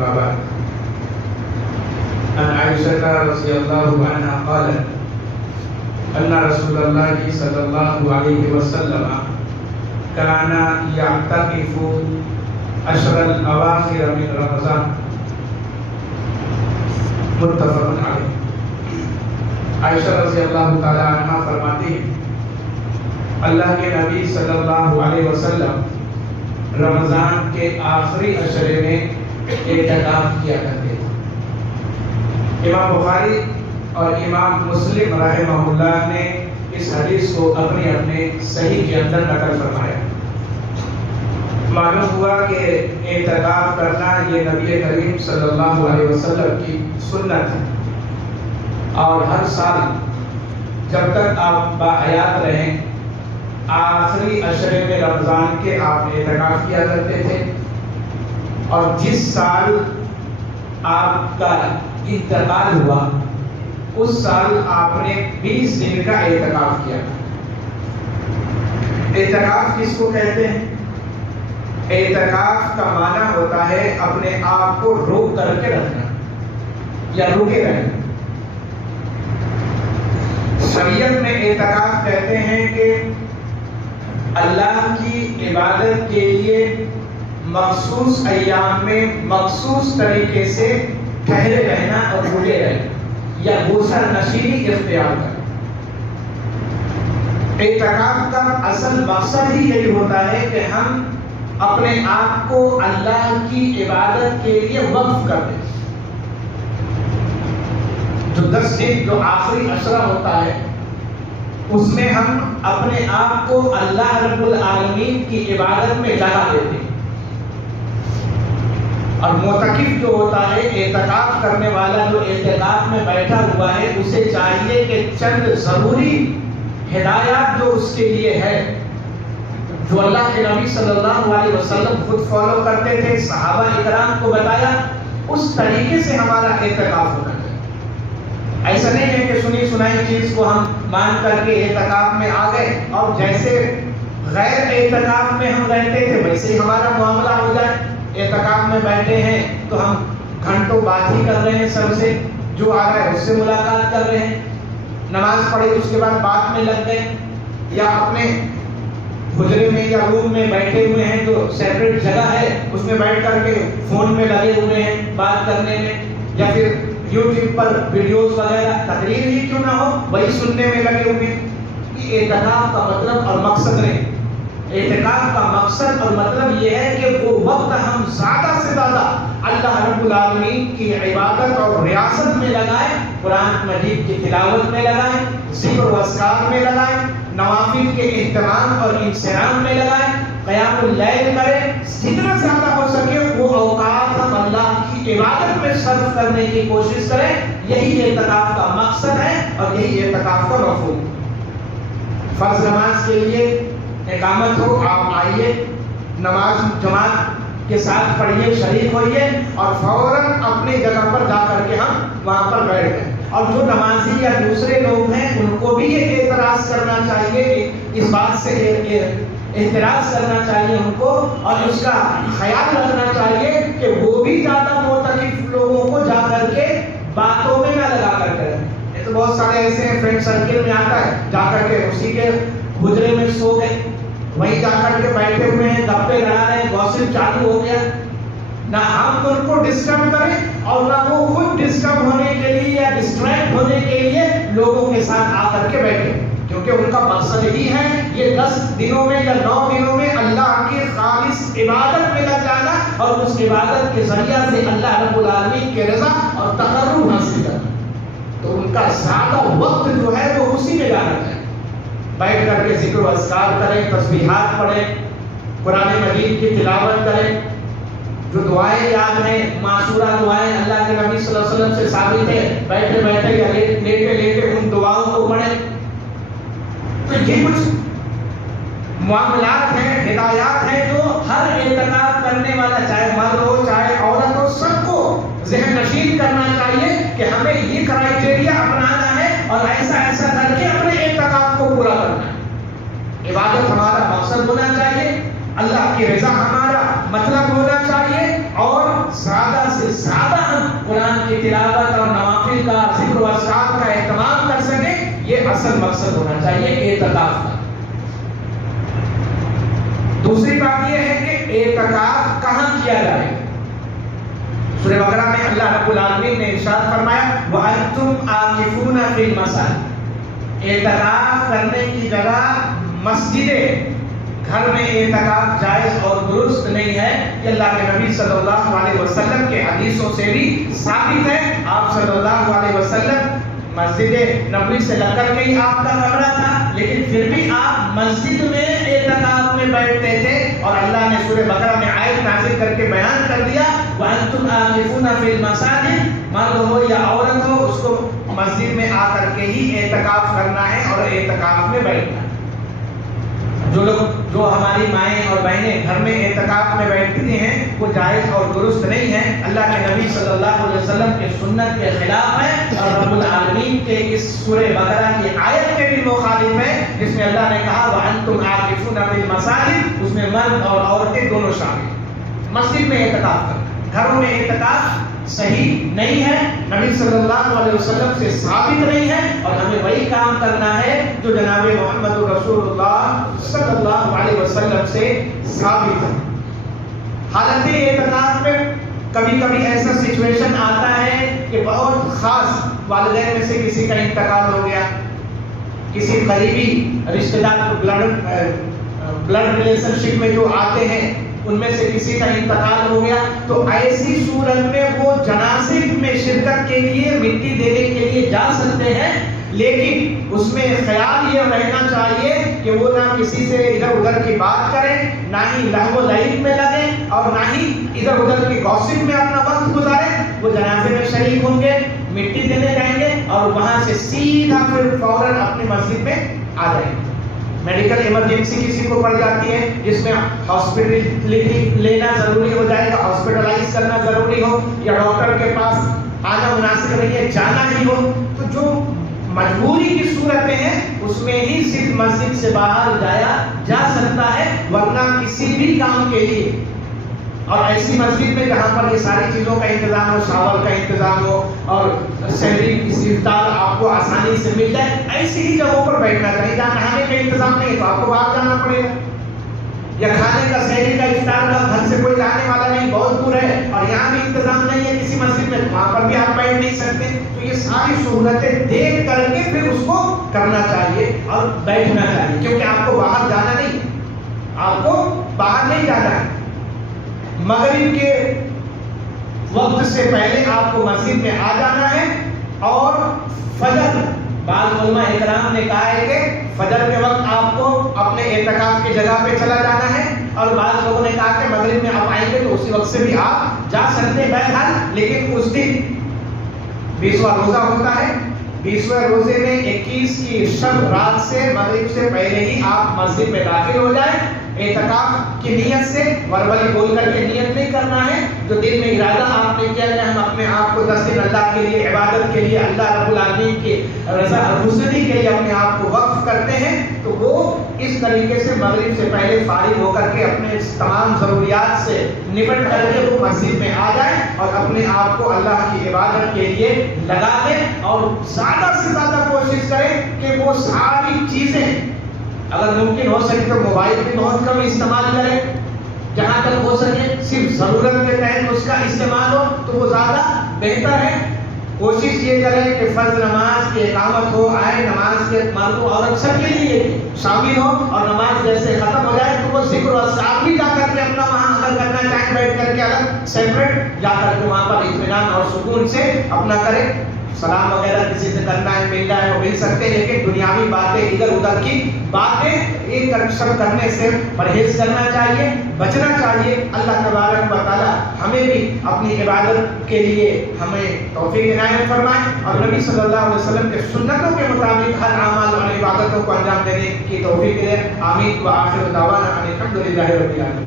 أما بعد. عن عائشة رضي الله عنها قالت أن رسول الله صلى الله عليه وسلم كان يعتكف عشر الأواخر من رمضان. متفق علیہ. عائشہ رضی اللہ تعالی عنہ فرماتی ہیں اللہ کے نبی صلی اللہ علیہ وسلم رمضان کے آخری عشرے میں اعتکاف کیا کرتے تھے. امام بخاری اور امام مسلم رحمہ اللہ نے اس حدیث کو اپنے صحیح کے اندر نقل فرمایا. معلوم ہوا کہ اعتکاف کرنا یہ نبی کریم صلی اللہ علیہ وسلم کی سنت ہے، اور ہر سال جب تک آپ باحیات رہیں آخری عشرے میں رمضان کے آپ اعتکاف کیا کرتے تھے. اور جس سال آپ کا انتقال ہوا اس سال آپ نے 20 دن کا اعتکاف کیا. اعتکاف کس کو کہتے ہیں؟ اعتکاف کا معنی ہوتا ہے اپنے آپ کو روک کر کے رکھنا یا روکے رہنا. شریعت میں اعتکاف کہتے ہیں کہ اللہ کی عبادت کے لیے مخصوص ایام میں مخصوص طریقے سے ٹھہرے رہنا اور رکے رہنا یا گوشہ نشینی اختیار کرنا. اعتکاف کا اصل مقصد ہی یہی ہوتا ہے کہ ہم اپنے آپ کو اللہ کی عبادت کے لیے وقف کر دیں. جو 10 دن جو آخری عشرہ ہوتا ہے اس میں ہم اپنے آپ کو اللہ رب العالمین کی عبادت میں لگا دیتے ہیں. اور معتکف جو ہوتا ہے اعتکاف کرنے والا جو اعتکاف میں بیٹھا ہوا ہے اسے چاہیے کہ چند ضروری ہدایات جو اس کے لیے ہے جو اللہ کے نبی صلی اللہ علیہ وسلم خود فالو کرتے تھے صحابہ اکرام کو بتایا اس طریقے سے ہمارا اعتکاف ہونا چاہیے. ایسا نہیں ہے کہ سنی سنائی چیز کو ہم مان کر کے اعتکاف میں آ گئے اور جیسے غیر اعتکاف میں ہم رہتے تھے ویسے ہی ہمارا معاملہ ہو جائے. اعتکاف میں بیٹھے ہیں تو ہم گھنٹوں بات ہی کر رہے ہیں سب سے، جو آ رہا ہے اس سے ملاقات کر رہے ہیں. نماز پڑھی اس کے بعد بات میں لگ گئے، یا اپنے حجرے میں یا روم میں بیٹھے ہوئے ہیں جو سیپریٹ جگہ ہے اس میں بیٹھ کر کے فون میں لگے ہوئے ہیں بات کرنے میں، یا پھر یوٹیوب پر ویڈیوز وغیرہ تقریر ہی کیوں نہ ہو وہی سننے میں لگے ہوئے ہیں. یہ اعتکاف کا مطلب اور مقصد نہیں. اعتکاف کا مقصد اور مطلب یہ ہے کہ وہ وقت ہم زیادہ سے زیادہ اللہ رب العالمین کی عبادت اور ریاست میں لگائیں، قرآن مجید کی تلاوت میں لگائیں، ذکر و اذکار میں لگائیں، نوافل کے اہتمام اور انصرام میں لگائیں، قیام اللیل کریں. جتنا زیادہ ہو سکے وہ اوقات ہم اللہ کی عبادت میں صرف کرنے کی کوشش کریں. یہی اعتکاف کا مقصد ہے اور یہی اعتکاف کا مفہوم. فرض نماز کے لیے اقامت ہو، آپ آئیے، نماز جماعت کے ساتھ پڑھیے، شریک ہوئیے اور فوراً اپنی جگہ پر جا کر کے ہم وہاں پر بیٹھ گئے. اور جو نمازی یا دوسرے لوگ ہیں ان کو بھی یہ اعتراض کرنا چاہیے، اس بات سے اعتراض کرنا چاہیے ان کو، اور اس کا خیال رکھنا چاہیے کہ وہ بھی زیادہ معتکف لوگوں کو جا کر کے باتوں میں نہ لگا کر کریں. یہ تو بہت سارے ایسے ہیں فرینڈ سرکل میں آتا ہے جا کر کے اسی کے حجرے میں سو گئے، وہیں جا کر کے بیٹھے ہوئے ہیں، گپے لڑا رہے ہیں، گوسپ چالو ہو گیا. نہ ہم ان کو ڈسٹرب کریں اور نہ وہ خود ڈسٹرب ہونے کے لیے یا ڈسٹریکٹ ہونے کے لیے لوگوں کے ساتھ آ کر کے بیٹھے، کیونکہ ان کا مقصد ہی ہے یہ 10 دنوں میں یا 9 دنوں میں اللہ کی خالص عبادت میں لگ جانا اور اس عبادت کے ذریعہ سے اللہ رب العالمین کے رضا اور تقرب حاصل کرنا. تو ان کا زیادہ وقت جو ہے وہ اسی میں جانا چاہیے. بیٹھ کر کے ذکر و اذکار کریں، تسبیحات پڑھیں، قرآن مجید کی تلاوت کریں. جو دعائیں یاد ہیں معصورہ دعائیں اللہ کے نبی صلی اللہ علیہ وسلم سے ثابت ہے، بیٹھے بیٹھے یا لیٹے لیٹے ان دعاؤں کو پڑھیں. تو یہ کچھ معاملات ہیں، ہدایات ہیں جو ہر اعتکاف کرنے والا چاہے مرد ہو چاہے عورت ہو سب کو ذہن نشین کرنا چاہیے کہ ہمیں یہ کرائیٹیریا اپنانا ہے اور ایسا ایسا کر کے اپنے اعتکاف کو پورا کرنا ہے. عبادت ہمارا مقصد ہونا چاہیے، اللہ کی رضا ہمارا مطلب ہونا چاہیے، اور زیادہ سے زیادہ ہم قرآن کی تلاوت اور نوافل کا ذکر و اذکار کا اہتمام کر سکیں، یہ اصل مقصد ہونا چاہیے اعتکاف کا۔ دوسری بات یہ ہے کہ اعتکاف کہاں کیا جائے۔ سورہ بقرہ میں اللہ رب العالمین نے ارشاد فرمایا وَأَنْتُمْ عَاكِفُونَ فِي الْمَسَاجِدِ، اعتکاف کرنے کی جگہ مسجدیں، گھر میں اعتکاف جائز اور درست نہیں ہے۔ یہ اللہ کے نبی صلی اللہ علیہ وسلم کے حدیثوں سے بھی ثابت ہے۔ آپ صلی اللہ علیہ وسلم مسجد نبوی سے لگ کر کے ہی آپ کا کمرہ تھا، لیکن پھر بھی آپ مسجد میں اعتکاف میں بیٹھتے تھے، اور اللہ نے سورہ بقرہ میں آیت نازل کر کے بیان کر دیا وَأَنْتُمْ عَاكِفُونَ فِي الْمَسَاجِدِ، مرد ہو یا عورت ہو اس کو مسجد میں آ کر کے ہی اعتکاف کرنا ہے اور اعتکاف میں بیٹھنا ہے۔ جو ہماری مائیں اور بہنیں گھر میں اعتکاف میں بیٹھتی ہیں وہ جائز اور درست نہیں ہے، اللہ کے نبی صلی اللہ علیہ وسلم کے سنت کے خلاف ہے، اور رب العالمین کے اس سورہ بقرہ کی آیت کے بھی مخالف ہے جس میں اللہ نے کہا وَأَنْتُمْ عَاكِفُونَ فِي الْمَسَاجِدِ، اس میں مرد اور عورتیں دونوں شامل ہیں۔ مسجد میں اعتکاف کرنا، گھروں میں اعتکاف صحیح نہیں ہے، نبی صلی اللہ علیہ وسلم سے ثابت نہیں ہے، اور ہمیں وہی کام کرنا ہے جو جناب محمد رسول اللہ صلی اللہ علیہ وسلم سے ثابت ہے۔ حالت اعتکاف میں کبھی کبھی ایسا سچویشن آتا ہے کہ بہت خاص والدین میں سے کسی کا انتقال ہو گیا، کسی قریبی رشتہ دار بلڈ ریلیشن شپ میں جو آتے ہیں ان میں سے کسی کا انتقال ہو گیا، تو ایسی صورت میں وہ جنازے میں شرکت کے لیے مٹی دینے کے لیے جا سکتے ہیں، لیکن اس میں خیال یہ رہنا چاہیے کہ وہ نہ کسی سے ادھر ادھر کی بات کریں، نہ ہی لہو و لعب میں لگیں، اور نہ ہی ادھر ادھر کی گوسپ میں اپنا وقت گزاریں۔ وہ جنازے میں شریک ہوں گے، مٹی دینے جائیں گے، اور وہاں سے سیدھا پھر فوراً اپنی مسجد میں آ جائیں گے۔ میڈیکل ایمرجنسی کسی کو پڑ جاتی ہے جس میں ہاسپٹلٹی لینا ضروری ہو جائے گا، ہاسپٹلائز کرنا ضروری ہو، یا ڈاکٹر کے پاس آنا مناسب نہیں ہے، جانا ہی ہو، تو جو مجبوری کی صورتیں ہیں اس میں ہی صرف مسجد سے باہر جایا جا سکتا ہے، ورنہ کسی بھی کام کے لیے، اور ایسی مسجد میں جہاں پر یہ ساری چیزوں کا انتظام ہو، شاور کا انتظام ہو اور شہری استفطار آپ کو آسانی سے مل جائے، ایسی ہی جگہوں پر بیٹھنا چاہیے۔ جہاں نہانے کا انتظام نہیں ہے تو آپ کو باہر جانا پڑے گا، یا کھانے کا شہری کا افطار کا گھر سے کوئی لانے والا نہیں، بہت دور ہے، اور یہاں بھی انتظام نہیں ہے کسی مسجد میں، وہاں پر بھی آپ بیٹھ نہیں سکتے۔ تو یہ ساری سہولتیں دیکھ کر کے پھر اس کو کرنا چاہیے اور بیٹھنا چاہیے، کیونکہ آپ کو باہر جانا نہیں، آپ کو باہر نہیں جانا ہے۔ مغرب کے وقت سے پہلے آپ کو مسجد میں آ جانا ہے، اور فجر، بعض علماء اکرام نے کہا ہے کہ فجر کے وقت آپ کو اپنے اعتکاف کی جگہ پہ چلا جانا ہے، اور بعض لوگوں نے کہا کہ مغرب میں آپ آئیں گے تو اسی وقت سے بھی آپ جا سکتے ہیں۔ بہرحال لیکن اس دن 20واں روزہ ہوتا ہے، 20ویں روزے میں 21 کی شب رات سے مغرب سے پہلے ہی آپ مسجد میں داخل ہو جائیں، اعتکاف کی نیت سے، وربلی بول کر کے نیت نہیں کرنا ہے۔ جو دل میں ارادہ آپ نے کیا کہ ہم اپنے آپ کو 10 دن اللہ کے لیے، عبادت کے لیے، اللہ رب العالمین کی رضا اور خوشنودی کے لیے اپنے آپ کو وقف کرتے ہیں، تو وہ اس طریقے سے مغرب سے پہلے فارغ ہو کر کے اپنے تمام ضروریات سے نپٹ کر کے وہ مسجد میں آ جائیں اور اپنے آپ کو اللہ کی عبادت کے لیے لگا دیں، اور زیادہ سے زیادہ کوشش کریں کہ وہ ساری چیزیں، اگر ممکن ہو سکے تو موبائل بھی بہت کم استعمال کریں، جہاں تک ہو سکے صرف ضرورت کے تحت اس کا استعمال ہو تو وہ زیادہ بہتر ہے۔ کوشش یہ کریں کہ فرض نماز کی اقامت ہو، آئے نماز کے مرد و عورت سب کے لیے شامل ہو، اور نماز جیسے ختم ہو جائے تو وہ ذکر و اذکار بھی جا کر کے اپنا وہاں عمل کرنا چاہیں، بیٹھ کر کے الگ سیپریٹ جا کر کے وہاں پر اطمینان اور سکون سے اپنا کریں۔ سلام وغیرہ کسی سے کرنا ہے، مل جائے وہ مل سکتے ہیں، لیکن دنیاوی باتیں، ادھر ادھر کی باتیں ایک سب کرنے سے پرہیز کرنا چاہیے، بچنا چاہیے۔ اللہ تبارک و تعالی ہمیں بھی اپنی عبادت کے لیے ہمیں توفیق عنایت فرمائے، اور نبی صلی اللہ علیہ وسلم کے سنتوں کے مطابق ہر اعمال اور عبادتوں کو انجام دینے کی توفیق دے۔ آمین۔ وآخر دعوانا ان الحمد للہ رب العالمین۔